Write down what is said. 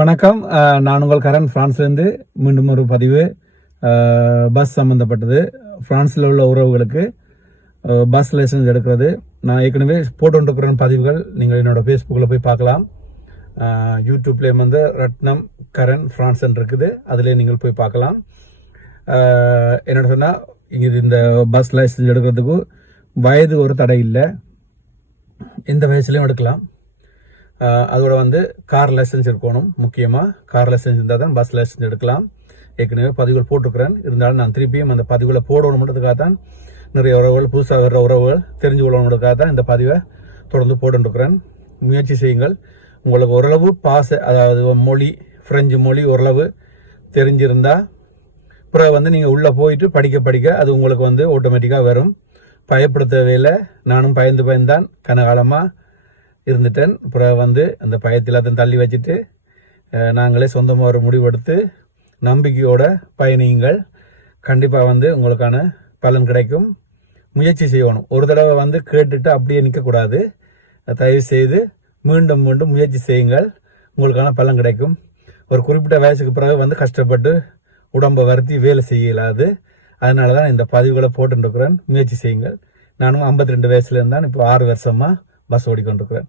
வணக்கம். நான் உங்கள் கரண். ஃப்ரான்ஸ்லேருந்து மீண்டும் ஒரு பதிவு. பஸ் சம்மந்தப்பட்டது ஃப்ரான்ஸில் உள்ள உறவுகளுக்கு பஸ் லைசன்ஸ் எடுக்கிறது. நான் ஏற்கனவே போட்டுருக்கிற பதிவுகள். நீங்கள் என்னோட ஃபேஸ்புக்கில் போய் பார்க்கலாம். யூடியூப்லேயும் வந்து ரத்னம் கரண் ஃப்ரான்ஸ்ன்னு இருக்குது அதிலே நீங்கள் போய் பார்க்கலாம். என்னோட சொன்னால் இது இந்த பஸ் லைசன்ஸ் எடுக்கிறதுக்கு வயது ஒரு தடை இல்லை. எந்த வயசுலையும் எடுக்கலாம். அதோட வந்து கார் லைசன்ஸ் இருக்கணும் முக்கியமாக கார் லைசன்ஸ் இருந்தால் தான் பஸ் லைசன்ஸ் எடுக்கலாம். ஏற்கனவே பதிவுகள் போட்டிருக்கிறேன். இருந்தாலும் நான் திருப்பியும் அந்த பதிவுகளை போடணுன்றதுக்காக தான் நிறைய உறவுகள் புதுசாக வர்ற உறவுகள் தெரிஞ்சு கொள்ளணுன்றதுக்காக தான் இந்த பதிவை தொடர்ந்து போட்டுருக்கிறேன். முயற்சி செய்யுங்கள். உங்களுக்கு ஓரளவு பாச அதாவது மொழி ஃப்ரெஞ்சு மொழி ஓரளவு தெரிஞ்சிருந்தால் அப்புறம் வந்து நீங்கள் உள்ளே போயிட்டு படிக்க படிக்க அது உங்களுக்கு வந்து ஆட்டோமேட்டிக்காக வரும். பயப்பட தேவையில்லை நானும் பயந்து பயந்தான் கனகாலமாக இருந்துட்டேன். அப்புறம் வந்து அந்த பயத்தை எல்லாத்தையும் தள்ளி வச்சுட்டு நாங்களே சொந்தமாக ஒரு முடிவெடுத்து நம்பிக்கையோட பயணியுங்கள். கண்டிப்பாக வந்து உங்களுக்கான பலன் கிடைக்கும். முயற்சி செய்யணும். ஒரு தடவை வந்து கேட்டுட்டு அப்படியே நிற்கக்கூடாது தயவு செய்து மீண்டும் மீண்டும் முயற்சி செய்யுங்கள். உங்களுக்கான பலன் கிடைக்கும். ஒரு குறிப்பிட்ட வயசுக்கு பிறகு வந்து கஷ்டப்பட்டு உடம்பை வருத்தி வேலை செய்யலாது. அதனால தான் இந்த பதிவுகளை போட்டுருக்கிறேன் முயற்சி செய்யுங்கள். நானும் 52 ரெண்டு வயசுலேருந்து தான் இப்போ ஆறு வருஷமாக பஸ் ஓடிக்கொண்டிருக்கிறேன்.